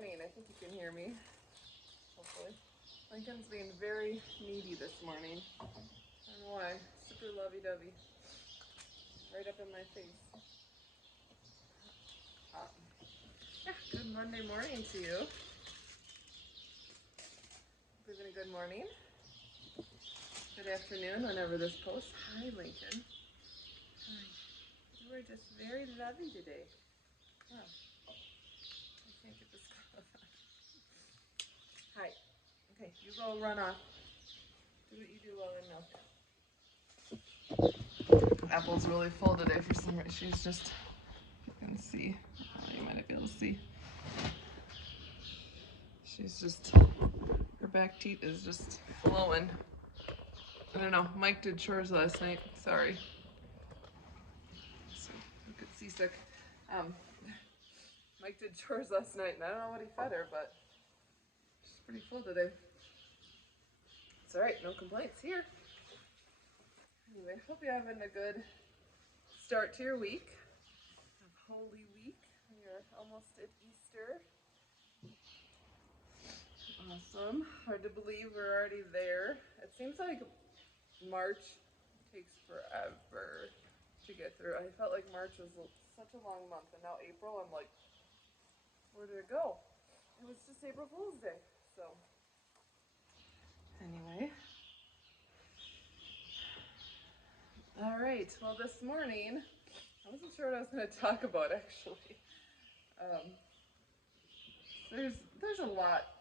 morning. I think you can hear me, hopefully. Lincoln's being very needy this morning. I don't know why. Super lovey-dovey. Right up in my face. Yeah, good Monday morning to you. Hope you're having a good morning. Good afternoon, whenever this posts. Hi, Lincoln. Hi. You were just very lovey today. Wow. I can't get this glove on. Hi. Okay, you go run off. Do what you do while I milk. Apple's really full today for some reason. She's just, you can see. Oh, you might not be able to see. She's just, her back teeth is just flowing. I don't know. Mike did chores last night. Sorry. So you could seasick. Mike did chores last night, and I don't know what he fed her, but she's pretty full today. It's all right. No complaints here. Anyway, hope you're having a good start to your week of Holy Week. We are almost at Easter. Awesome. Hard to believe we're already there. It seems like March takes forever to get through. I felt like March was such a long month, and now April, I'm like, where did it go? It was just April Fool's Day. So, anyway. All right. Well, this morning, I wasn't sure what I was going to talk about, actually. There's a lot.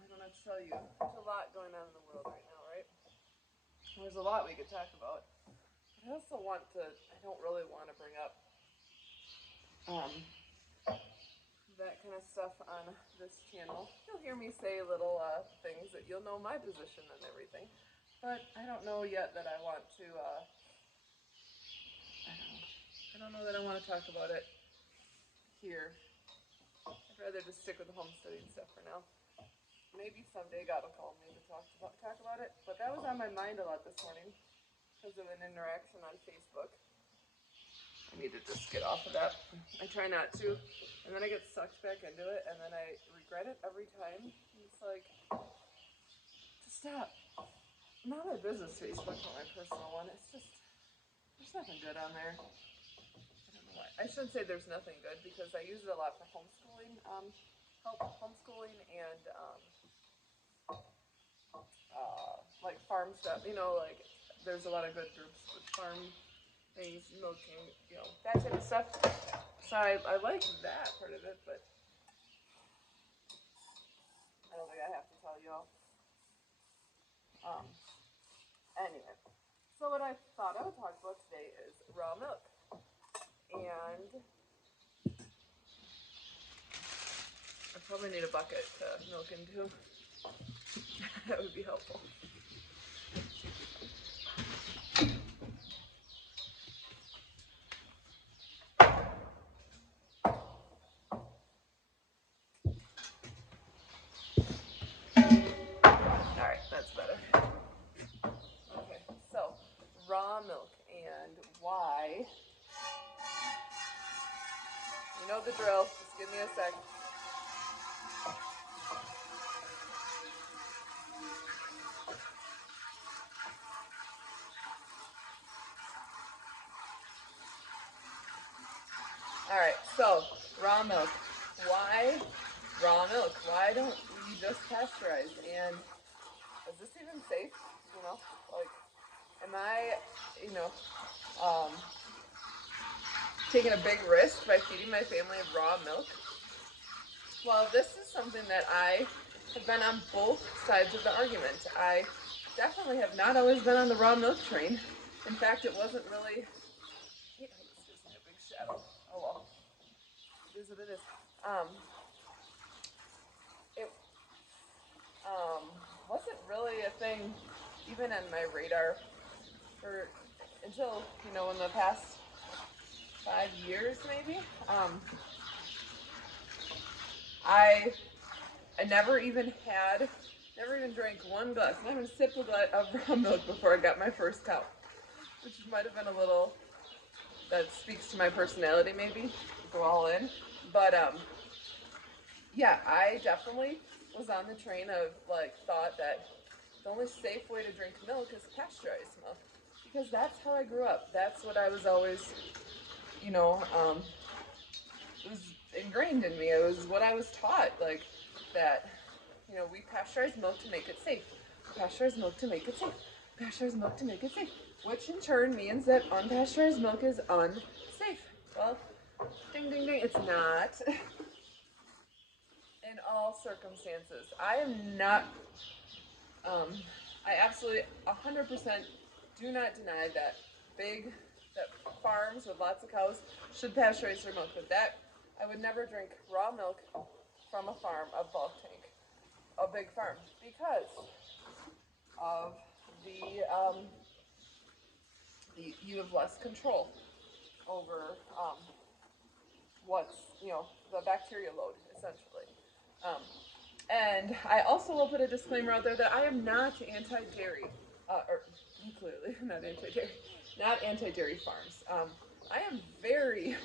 I don't have to tell you. There's a lot going on in the world right now, right? There's a lot we could talk about. But I don't really want to bring up that kind of stuff on this channel. You'll hear me say little things that you'll know my position and everything. But I don't know yet that I want to, I don't know that I want to talk about it here. I'd rather just stick with the homesteading stuff for now. Maybe someday God will call me to talk about it. But that was on my mind a lot this morning because of an interaction on Facebook. I need to just get off of that. I try not to, and then I get sucked back into it, and then I regret it every time. And it's like, just stop. Not my business Facebook, not my personal one. It's just, there's nothing good on there. I don't know why. I shouldn't say there's nothing good because I use it a lot for homeschooling, homeschooling and like farm stuff. You know, like there's a lot of good groups with farm things, milking, you know, that type of stuff. So I like that part of it, but I don't think I have to tell you all. Anyway, so what I thought I would talk about today is raw milk. And I probably need a bucket to milk into. That would be helpful. Alright, that's better. Okay, so raw milk and why. You know the drill. Just give me a sec. Alright, so raw milk. Why raw milk? Why don't we just pasteurize? And is this even safe? You know, like, am I, taking a big risk by feeding my family raw milk? Well, this is something that I have been on both sides of the argument. I definitely have not always been on the raw milk train. In fact, it wasn't really, this gives me a big shadow. Oh well, it is what it is. It wasn't really a thing even on my radar until, in the past 5 years maybe. I never even drank one glass, not even sipped of raw milk before I got my first cow, which might have been a little, that speaks to my personality maybe, go all in, but yeah, I definitely was on the train of like thought that the only safe way to drink milk is pasteurized milk because that's how I grew up. That's what I was always, you know, it was ingrained in me. It was what I was taught, like that. You know, we pasteurize milk to make it safe. Pasteurize milk to make it safe. Pasteurize milk to make it safe. Which in turn means that unpasteurized milk is unsafe. Well, ding ding ding, it's not. In all circumstances. I am not, I absolutely 100% do not deny that that farms with lots of cows should pasteurize their milk. But that, I would never drink raw milk from a farm, a bulk tank, a big farm, because of the, you have less control over what's, the bacteria load, essentially. Um, And I also will put a disclaimer out there that I am not anti-dairy, or clearly I'm not anti-dairy, not anti-dairy farms. I am very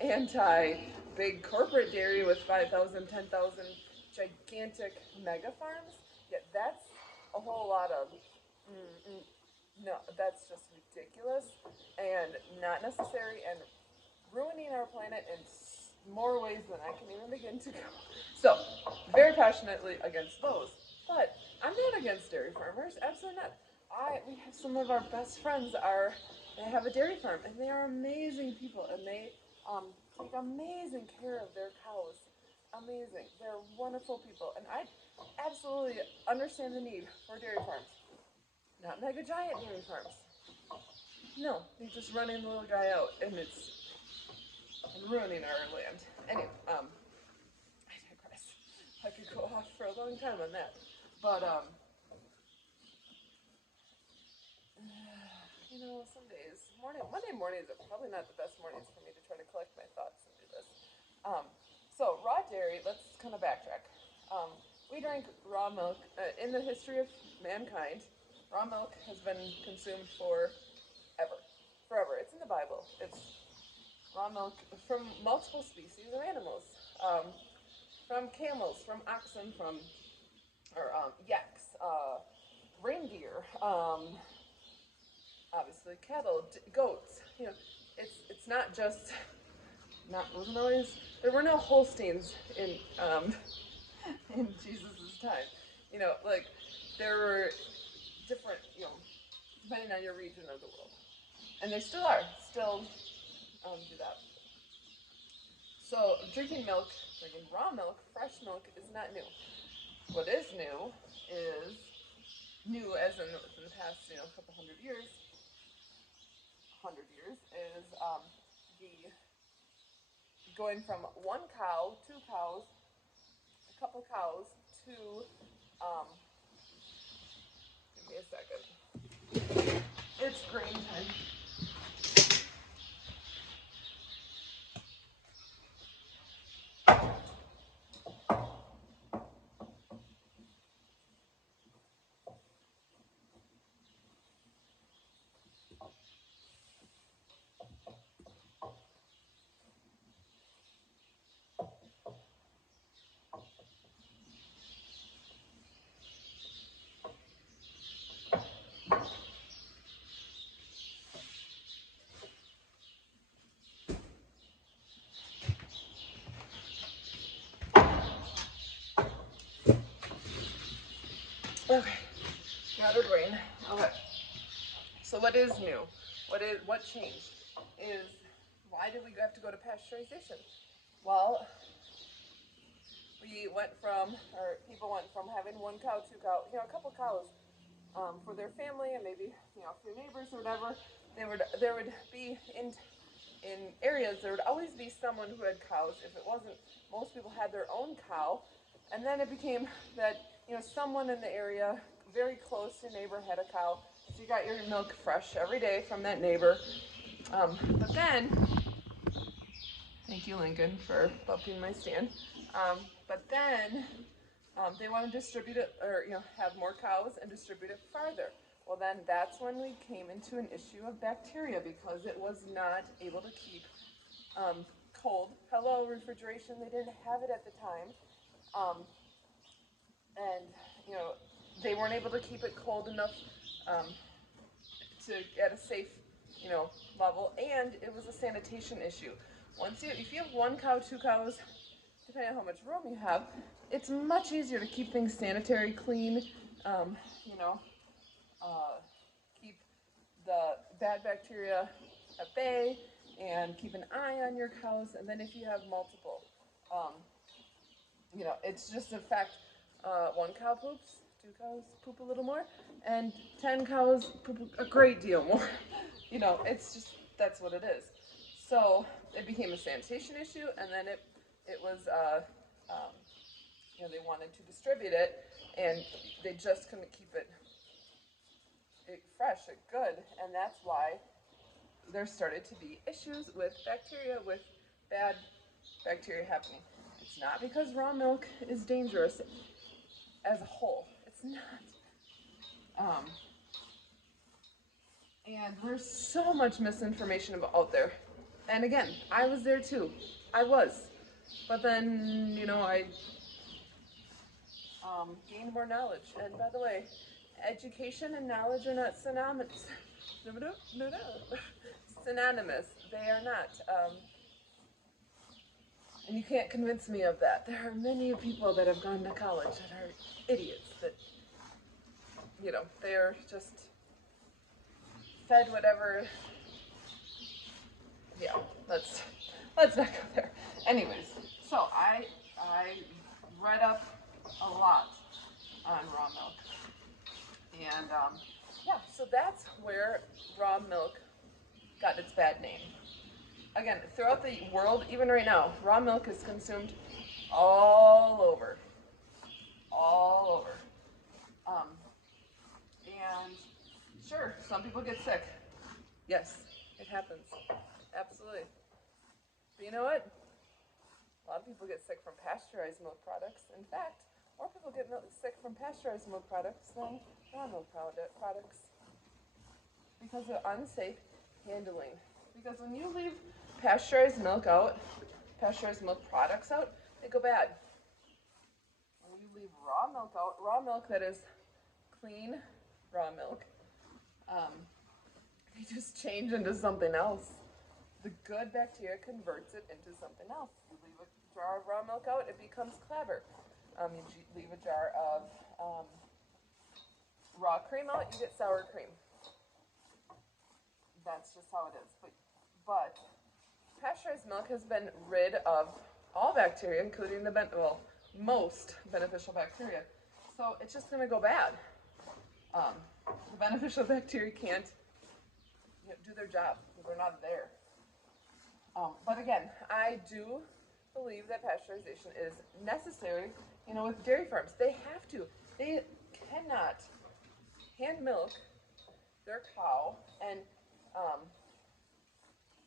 anti-big corporate dairy with 5,000, 10,000 gigantic mega farms. Yet that's a whole lot of, no, that's just ridiculous and not necessary and ruining our planet in more ways than I can even begin to go. So, very passionately against those. But I'm not against dairy farmers, absolutely not. We have some of our best friends they have a dairy farm and they are amazing people and they take amazing care of their cows. Amazing. They're wonderful people and I absolutely understand the need for dairy farms. Not mega giant dairy farms. No, they're just running the little guy out and it's ruining our land. Anyway, I digress. I could go off for a long time on that. But, some days, Monday mornings are probably not the best mornings for me to try to collect my thoughts and do this. Um, so, raw dairy, let's kind of backtrack. We drank raw milk. In the history of mankind, raw milk has been consumed forever. Forever. It's in the Bible. It's raw milk from multiple species of animals. From camels, from oxen, from or yaks, reindeer, obviously cattle, goats. It's not just not wasn't always there were no Holsteins in in Jesus's time. Like there were different, depending on your region of the world, and they still are do that. So drinking raw milk, fresh milk is not new. What is new as in within the past, couple hundred years, is the going from one cow, two cows, a couple cows to, um, give me a second. It's grain time. Okay, gather grain. Okay. So what is new? What changed? Is why did we have to go to pasteurization? Well, people went from having one cow, two cow, a couple cows, for their family and maybe a few neighbors or whatever. There would be in areas there would always be someone who had cows. If it wasn't, most people had their own cow, and then it became that someone in the area very close to a neighbor had a cow, so you got your milk fresh every day from that neighbor. But then, thank you Lincoln for bumping my stand. But then they want to distribute it, or have more cows and distribute it farther. Well, then that's when we came into an issue of bacteria because it was not able to keep cold. Hello, refrigeration. They didn't have it at the time. Um, and, you know, they weren't able to keep it cold enough um, to at a safe, you know, level, and it was a sanitation issue. If you have one cow, two cows, depending on how much room you have, it's much easier to keep things sanitary, clean, you know, uh, keep the bad bacteria at bay, and keep an eye on your cows. And then if you have multiple, um, you know, it's just a fact. One cow poops, two cows poop a little more, and 10 cows poop a great deal more. You know, it's just, that's what it is. So it became a sanitation issue, and then it was, you know, they wanted to distribute it, and they just couldn't keep it fresh, good, and that's why there started to be issues with bacteria, with bad bacteria happening. It's not because raw milk is dangerous as a whole. It's not. And there's so much misinformation out there. And again, I was there too. I was. But then, you know, I gained more knowledge. And by the way, education and knowledge are not synonymous. No. Synonymous. They are not. And you can't convince me of that. There are many people that have gone to college that are idiots, that, you know, they're just fed whatever. Yeah, let's not go there. Anyways, so I read up a lot on raw milk, and yeah, so that's where raw milk got its bad name. Again, throughout the world, even right now, raw milk is consumed all over, all over. Um, and sure, some people get sick. Yes, it happens. Absolutely. But you know what? A lot of people get sick from pasteurized milk products. In fact, more people get sick from pasteurized milk products than raw milk products because of unsafe handling. Because when you leave pasteurized milk out, pasteurized milk products out, they go bad. When you leave raw milk out, raw milk that is clean raw milk, they just change into something else. The good bacteria converts it into something else. You leave a jar of raw milk out, it becomes clabber. You leave a jar of raw cream out, you get sour cream. That's just how it is. But pasteurized milk has been rid of all bacteria, including the most beneficial bacteria. So it's just going to go bad. The beneficial bacteria can't do their job because they're not there. But again, I do believe that pasteurization is necessary. You know, with dairy farms, they have to. They cannot hand milk their cow and,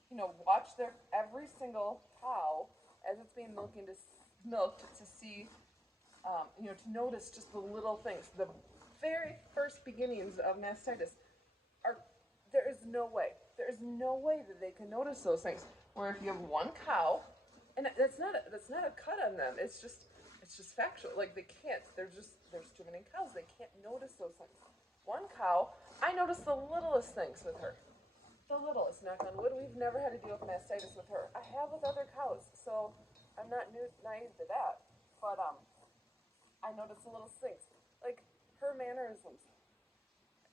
you know, watch their every single cow as it's being milked to see, you know, to notice just the little things. The very first beginnings of mastitis are, there is no way that they can notice those things. Where if you have one cow, and that's not a cut on them. It's just factual. Like they can't. There's too many cows. They can't notice those things. One cow, I noticed the littlest things with her. The littlest. Knock on wood. We've never had to deal with mastitis with her. I have with other cows, so I'm not naive to that. But I noticed the littlest things, like her mannerisms.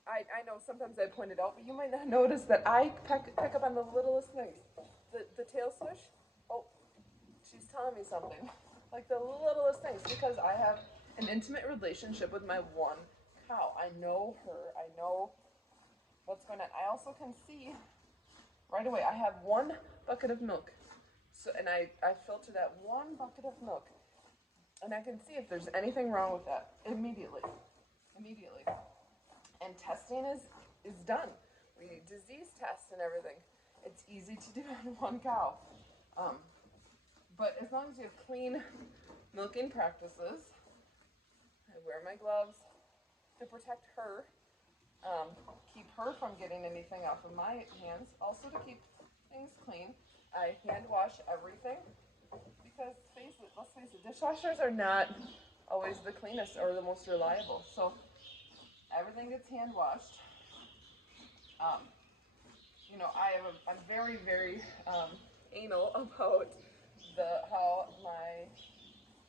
I know sometimes I point it out, but you might not notice that I pick up on the littlest things. The tail swish, oh, she's telling me something. Like the littlest things, because I have an intimate relationship with my one cow. I know her. I know what's going on. I also can see right away. I have one bucket of milk. So, and I filter that one bucket of milk. And I can see if there's anything wrong with that immediately. Immediately. And testing is done. We disease test and everything. It's easy to do on one cow. But as long as you have clean milking practices, I wear my gloves to protect her, keep her from getting anything off of my hands, also to keep things clean. I hand wash everything because let's face it, dishwashers are not always the cleanest or the most reliable. So everything gets hand washed. You know, I'm very, very anal about how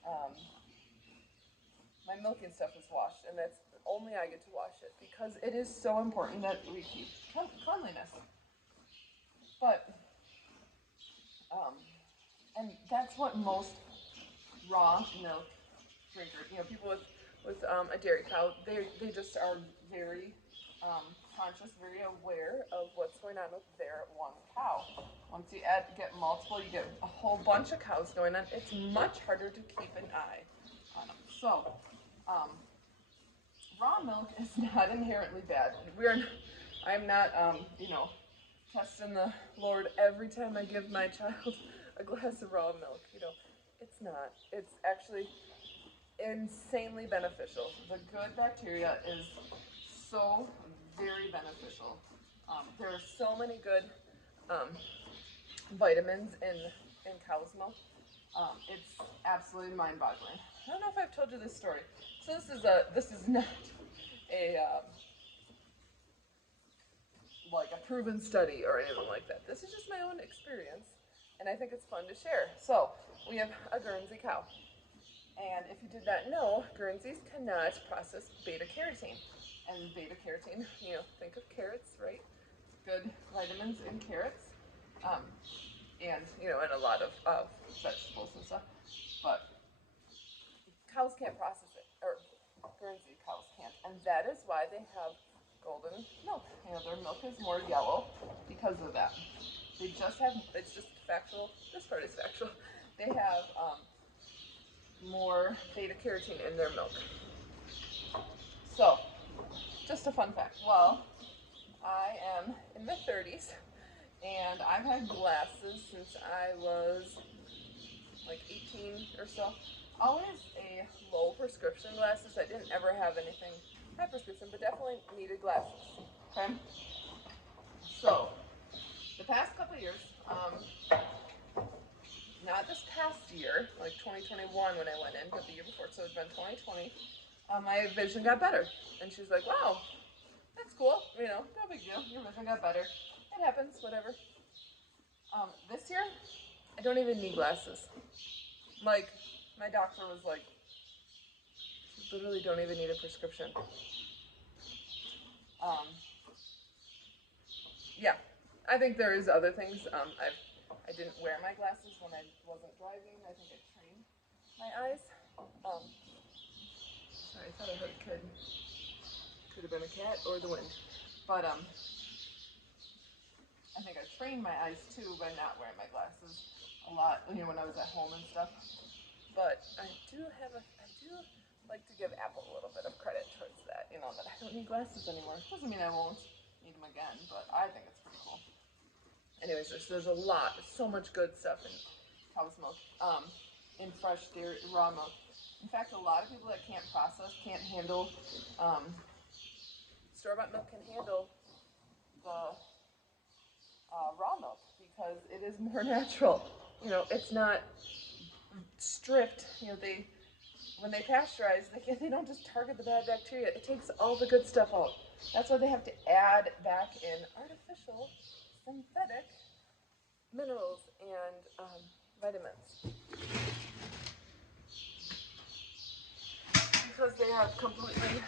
um, my milking stuff is washed, and that's only I get to wash it because it is so important that we keep cleanliness. But and that's what most raw milk drinkers, you know, people with a dairy cow, they just are very conscious, very aware of what's going on with their one cow. Once you get multiple, you get a whole bunch of cows going on, it's much harder to keep an eye on them. So, raw milk is not inherently bad. I'm not, you know, testing the Lord every time I give my child a glass of raw milk. You know, it's not. It's actually insanely beneficial. The good bacteria is so very beneficial. There are so many good vitamins in cow's milk. It's absolutely mind-boggling. I don't know if I've told you this story. So this is not a like a proven study or anything like that. This is just my own experience, and I think it's fun to share. So we have a Guernsey cow. And if you did not know, Guernseys cannot process beta carotene. And beta carotene, you know, think of carrots, right? Good vitamins in carrots. And, you know, and a lot of vegetables and stuff. But cows can't process it, or Guernsey cows can't. And that is why they have golden milk. You know, their milk is more yellow because of that. They just have, it's just factual, this part is factual. They have more beta carotene in their milk. So, just a fun fact. Well, I am in my 30s, and I've had glasses since I was like 18 or so. Always a low prescription glasses. I didn't ever have anything high prescription, but definitely needed glasses. Okay? So, the past couple years, not this past year, like 2021 when I went in, but the year before, so it's been 2020, my vision got better. And she's like, wow, that's cool, you know, no big deal, your vision got better. It happens, whatever. This year, I don't even need glasses. Like, my doctor was like, you literally don't even need a prescription. Yeah, I think there is other things. I didn't wear my glasses when I wasn't driving. I think I trained my eyes. Sorry, I thought I heard a kid. Could have been a cat or the wind. But I think I trained my eyes too by not wearing my glasses a lot, you know, when I was at home and stuff. But I do like to give Apple a little bit of credit towards that, you know, that I don't need glasses anymore. Doesn't mean I won't need them again, but I think it's pretty cool. Anyways, there's a lot, so much good stuff in cow's milk, in fresh dairy, raw milk. In fact, a lot of people that can't handle, store-bought milk can handle the raw milk because it is more natural. You know, it's not stripped. You know, when they pasteurize, they don't just target the bad bacteria. It takes all the good stuff out. That's why they have to add back in artificial, synthetic minerals and vitamins. Because they have completely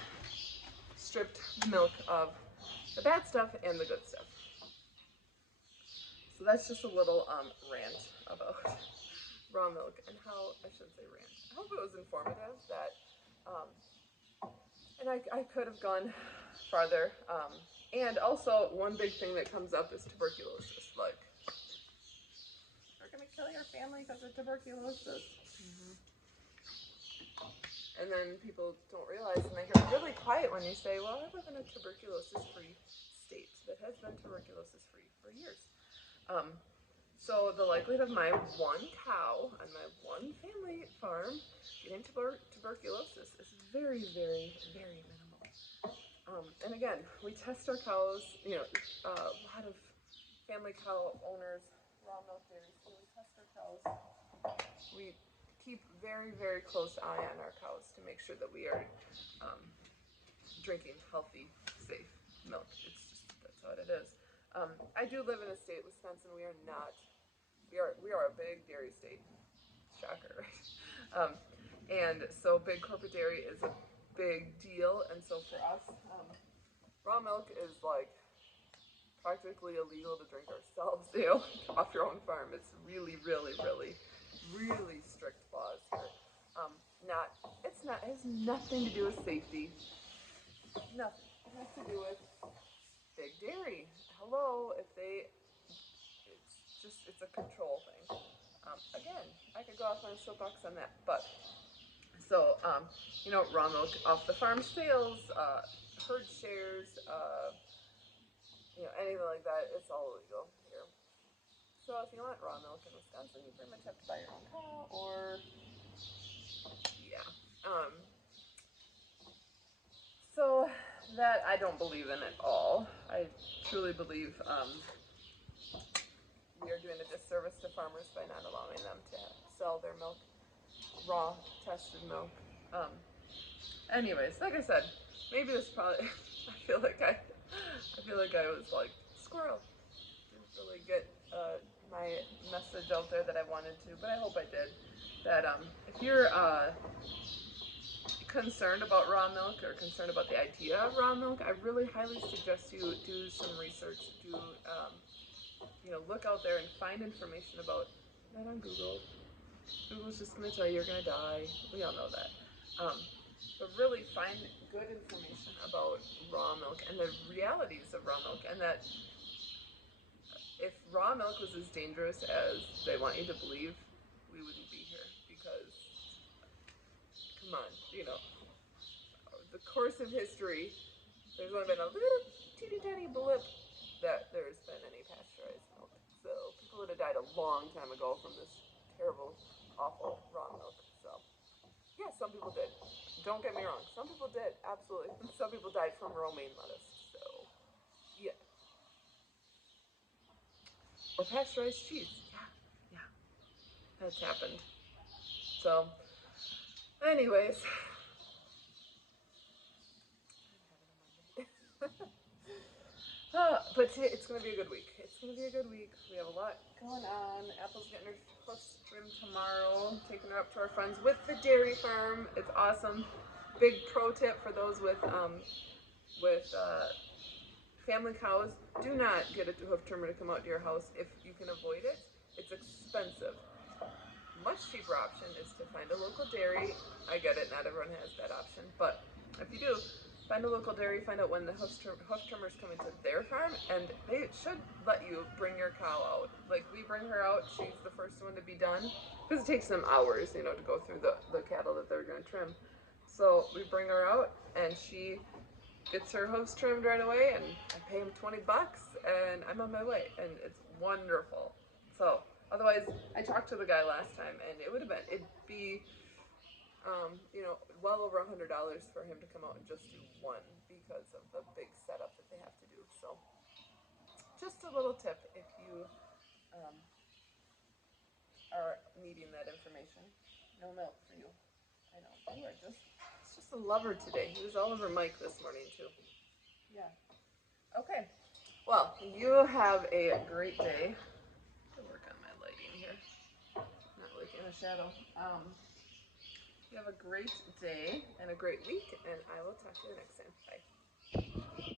stripped milk of the bad stuff and the good stuff. So that's just a little rant about raw milk and how, I shouldn't say rant, I hope it was informative that, and I could have gone farther. And also, one big thing that comes up is tuberculosis. Like, we're going to kill your family because of tuberculosis. Mm-hmm. And then people don't realize, and they get really quiet when you say, well, I live in a tuberculosis-free state that has been tuberculosis-free for years. So the likelihood of my one cow on my one family farm getting tuberculosis is very, very, very minimal. And again, we test our cows, you know, a lot of family cow owners, raw milk dairies, we test our cows. We keep very, very close eye on our cows to make sure that we are um, drinking healthy, safe milk. It's just, that's what it is. I do live in a state, Wisconsin. We are not. We are a big dairy state. Shocker, right? And so big corporate dairy is a big deal. And so for us, raw milk is like practically illegal to drink ourselves, off your own farm. It's really, really, really, really strict laws here. It has nothing to do with safety. Nothing. It has to do with big dairy. Hello, it's a control thing. Again, I could go off on a soapbox on that, but so, raw milk off the farm sales, herd shares, anything like that, it's all illegal here. So if you want raw milk in Wisconsin, you pretty much have to buy your own cow, or yeah. So that I don't believe in at all. I truly believe we are doing a disservice to farmers by not allowing them to sell their milk, raw, tested milk. Anyways, like I said, maybe this probably. I feel like I was like squirrel. Didn't really get my message out there that I wanted to, but I hope I did. That if you're concerned about raw milk or concerned about the idea of raw milk, I really highly suggest you do some research. Look out there and find information about. Not on Google. Google's just going to tell you you're going to die. We all know that. But really find good information about raw milk and the realities of raw milk, and that if raw milk was as dangerous as they want you to believe, we wouldn't be here. Because, come on, the course of history, there's only been a little teeny tiny blip that there's been any pasteurized milk. So people would have died a long time ago from this terrible, awful raw milk. So, yeah, some people did. Don't get me wrong. Some people did, absolutely. Some people died from romaine lettuce. So, yeah. Or pasteurized cheese. Yeah, that's happened. So, anyways. But it's going to be a good week. It's going to be a good week. We have a lot going on. Apple's getting her hoofs trimmed tomorrow. Taking her up to our friends with the dairy farm. It's awesome. Big pro tip for those with family cows: do not get a hoof trimmer to come out to your house if you can avoid it. It's expensive. Much cheaper option is to find a local dairy. I get it, not everyone has that option, but if you do, find a local dairy, find out when the hoof trimmers come into their farm, and they should let you bring your cow out. Like, we bring her out, she's the first one to be done, because it takes them hours, to go through the cattle that they're going to trim. So we bring her out, and she gets her hooves trimmed right away, and I pay him $20, and I'm on my way, and it's wonderful. So, otherwise, I talked to the guy last time, and it'd be, well over $100 for him to come out and just do one, because of the big setup that they have to do. So, just a little tip if you are needing that information. No milk for you. I know, it's just a lover today. He was all over Mike this morning, too. Yeah. Okay. Well, you have a great day. I'll work on my lighting here. Not like in a shadow. You have a great day and a great week, and I will talk to you next time. Bye.